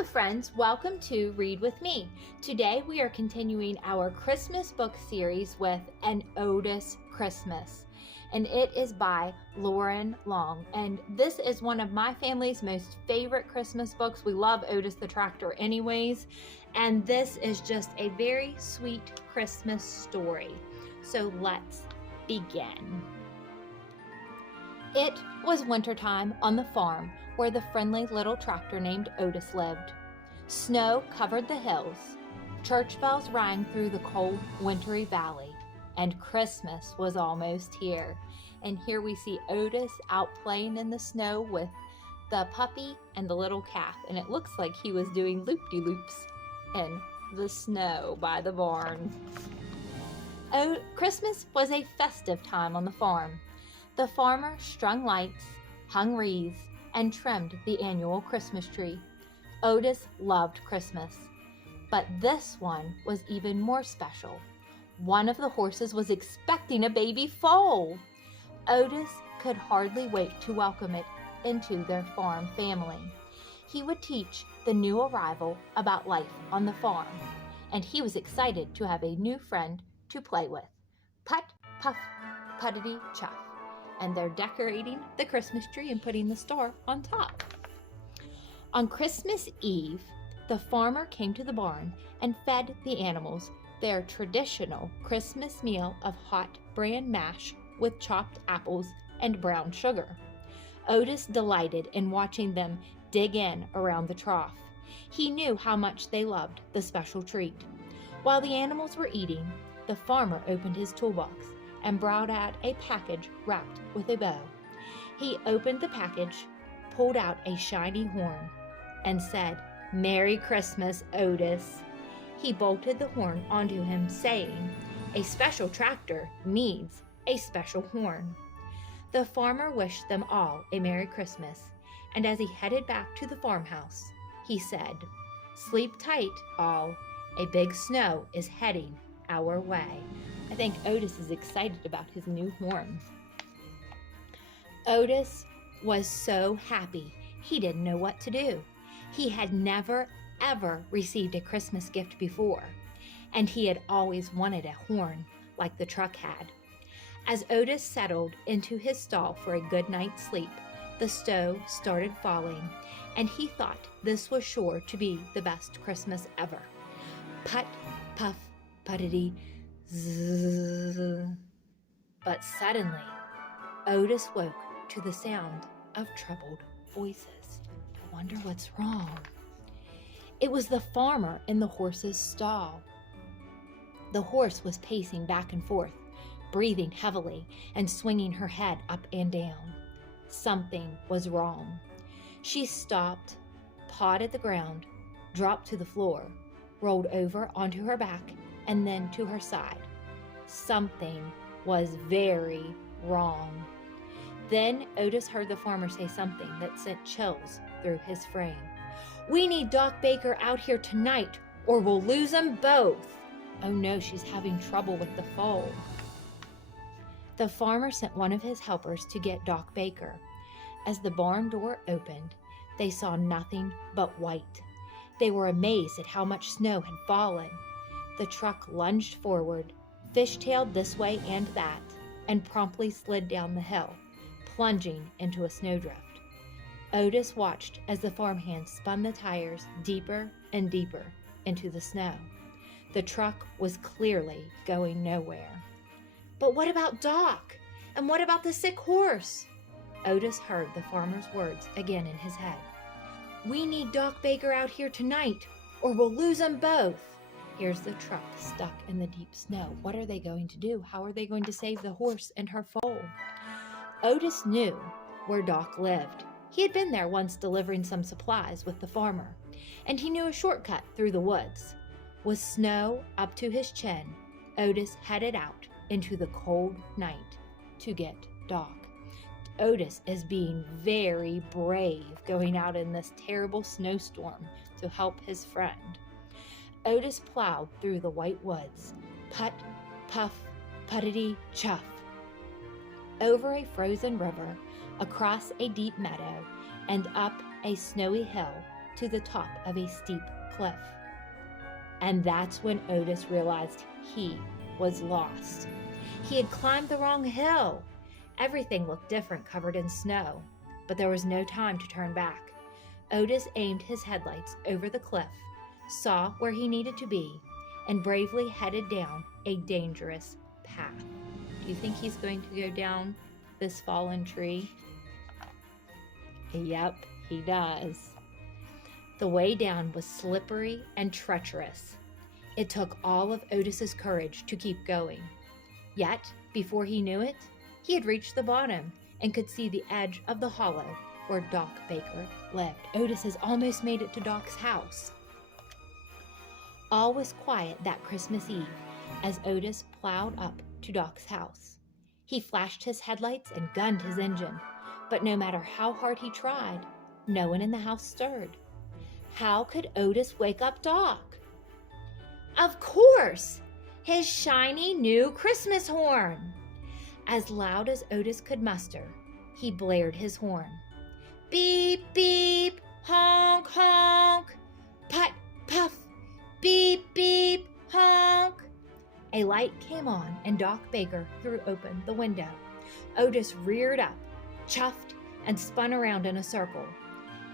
Hello friends, welcome to Read With Me. Today we are continuing our Christmas book series with An Otis Christmas, and it is by Loren Long. And this is one of my family's most favorite Christmas books. We love Otis the Tractor anyways, and this is just a very sweet Christmas story. So let's begin. It was wintertime on the farm where the friendly little tractor named Otis lived. Snow covered the hills, church bells rang through the cold, wintry valley, and Christmas was almost here. And here we see Otis out playing in the snow with the puppy and the little calf, and it looks like he was doing loop-de-loops in the snow by the barn. Christmas was a festive time on the farm. The farmer strung lights, hung wreaths, and trimmed the annual Christmas tree. Otis loved Christmas, but this one was even more special. One of the horses was expecting a baby foal. Otis could hardly wait to welcome it into their farm family. He would teach the new arrival about life on the farm, and he was excited to have a new friend to play with. Put, puff, puttity, chuff. And they're decorating the Christmas tree and putting the star on top. On Christmas Eve, the farmer came to the barn and fed the animals their traditional Christmas meal of hot bran mash with chopped apples and brown sugar. Otis delighted in watching them dig in around the trough. He knew how much they loved the special treat. While the animals were eating, the farmer opened his toolbox and brought out a package wrapped with a bow. He opened the package, pulled out a shiny horn, and said, "Merry Christmas, Otis." He bolted the horn onto him, saying, "A special tractor needs a special horn." The farmer wished them all a Merry Christmas, and as he headed back to the farmhouse, he said, "Sleep tight, all. A big snow is heading our way." I think Otis is excited about his new horn. Otis was so happy, he didn't know what to do. He had never, ever received a Christmas gift before, and he had always wanted a horn like the truck had. As Otis settled into his stall for a good night's sleep, the snow started falling, and he thought this was sure to be the best Christmas ever. Put, puff, puttity, zzz. But suddenly, Otis woke to the sound of troubled voices. I wonder what's wrong. It was the farmer in the horse's stall. The horse was pacing back and forth, breathing heavily and swinging her head up and down. Something was wrong. She stopped, pawed at the ground, dropped to the floor, rolled over onto her back, and then to her side. Something was very wrong. Then Otis heard the farmer say something that sent chills through his frame. "We need Doc Baker out here tonight, or we'll lose them both." Oh no, she's having trouble with the foal. The farmer sent one of his helpers to get Doc Baker. As the barn door opened, they saw nothing but white. They were amazed at how much snow had fallen. The truck lunged forward, fishtailed this way and that, and promptly slid down the hill, plunging into a snowdrift. Otis watched as the farmhand spun the tires deeper and deeper into the snow. The truck was clearly going nowhere. But what about Doc? And what about the sick horse? Otis heard the farmer's words again in his head. "We need Doc Baker out here tonight, or we'll lose them both." Here's the truck stuck in the deep snow. What are they going to do? How are they going to save the horse and her foal? Otis knew where Doc lived. He had been there once delivering some supplies with the farmer, and he knew a shortcut through the woods. With snow up to his chin, Otis headed out into the cold night to get Doc. Otis is being very brave going out in this terrible snowstorm to help his friend. Otis plowed through the white woods, put, puff, puttity, chuff. Over a frozen river, across a deep meadow, and up a snowy hill to the top of a steep cliff. And that's when Otis realized he was lost. He had climbed the wrong hill. Everything looked different, covered in snow, but there was no time to turn back. Otis aimed his headlights over the cliff, saw where he needed to be, and bravely headed down a dangerous path. Do you think he's going to go down this fallen tree? Yep, he does. The way down was slippery and treacherous. It took all of Otis's courage to keep going. Yet, before he knew it, he had reached the bottom and could see the edge of the hollow where Doc Baker lived. Otis has almost made it to Doc's house. All was quiet that Christmas Eve as Otis plowed up to Doc's house. He flashed his headlights and gunned his engine, but no matter how hard he tried, no one in the house stirred. How could Otis wake up Doc? Of course! His shiny new Christmas horn! As loud as Otis could muster, he blared his horn. Beep, beep, honk, honk, put, puff, beep, beep, honk. A light came on and Doc Baker threw open the window. Otis reared up, chuffed, and spun around in a circle.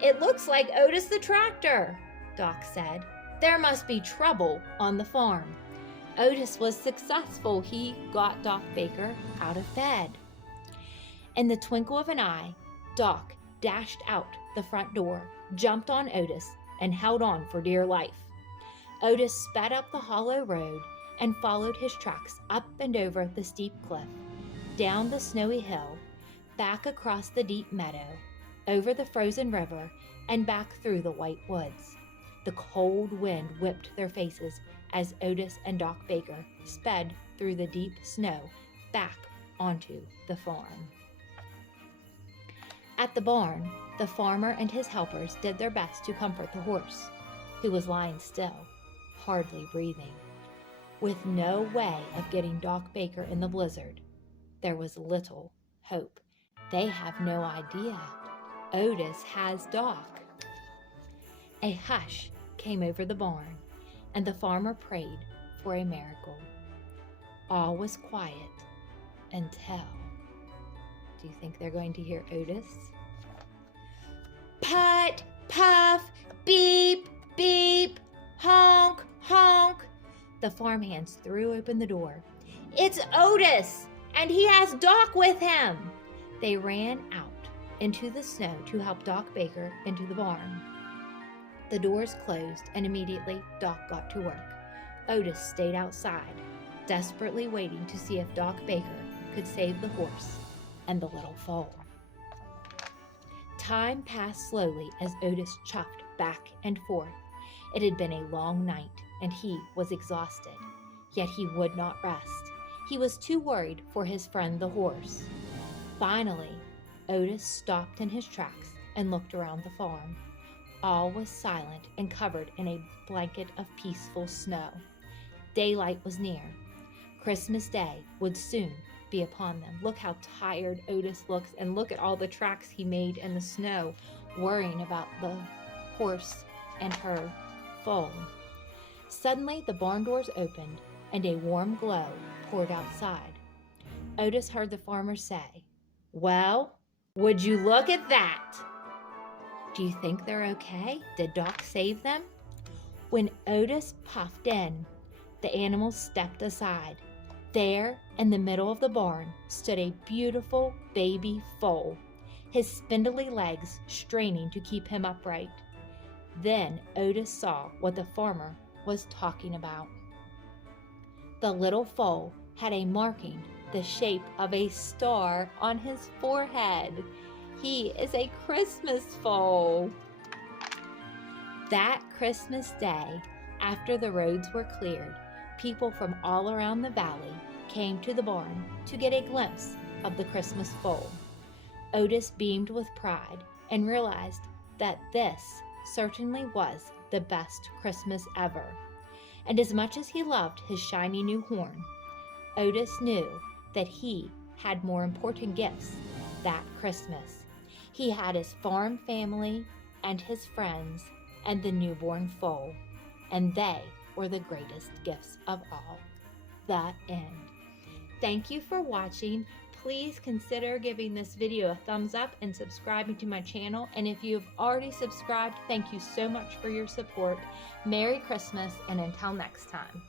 It looks like Otis the tractor, Doc said. There must be trouble on the farm. Otis was successful. He got Doc Baker out of bed. In the twinkle of an eye, Doc dashed out the front door, jumped on Otis, and held on for dear life. Otis sped up the hollow road and followed his tracks up and over the steep cliff, down the snowy hill, back across the deep meadow, over the frozen river, and back through the white woods. The cold wind whipped their faces as Otis and Doc Baker sped through the deep snow back onto the farm. At the barn, the farmer and his helpers did their best to comfort the horse, who was lying still, hardly breathing. With no way of getting Doc Baker in the blizzard, there was little hope. They have no idea. Otis has Doc. A hush came over the barn, and the farmer prayed for a miracle. All was quiet until... Do you think they're going to hear Otis? Put, puff, beep, beep, honk, honk. The farmhands threw open the door. It's Otis, and he has Doc with him. They ran out into the snow to help Doc Baker into the barn. The doors closed, and immediately Doc got to work. Otis stayed outside, desperately waiting to see if Doc Baker could save the horse and the little foal. Time passed slowly as Otis chuffed back and forth. It had been a long night, and he was exhausted, yet he would not rest. He was too worried for his friend the horse. Finally, Otis stopped in his tracks and looked around the farm. All was silent and covered in a blanket of peaceful snow. Daylight was near. Christmas Day would soon be upon them. Look how tired Otis looks, and look at all the tracks he made in the snow, worrying about the horse and her foal. Suddenly, the barn doors opened, and a warm glow poured outside. Otis heard the farmer say, "Well, would you look at that? Do you think they're okay? Did Doc save them?" When Otis puffed in, the animals stepped aside. There, in the middle of the barn, stood a beautiful baby foal, his spindly legs straining to keep him upright. Then Otis saw what the farmer was talking about. The little foal had a marking the shape of a star on his forehead. He is a Christmas foal. That Christmas Day, after the roads were cleared, people from all around the valley came to the barn to get a glimpse of the Christmas foal. Otis beamed with pride and realized that this certainly was the best Christmas ever. And as much as he loved his shiny new horn, Otis knew that he had more important gifts that Christmas. He had his farm family and his friends and the newborn foal, and they were the greatest gifts of all. The end. Thank you for watching. Please consider giving this video a thumbs up and subscribing to my channel. And if you have already subscribed, thank you so much for your support. Merry Christmas, and until next time.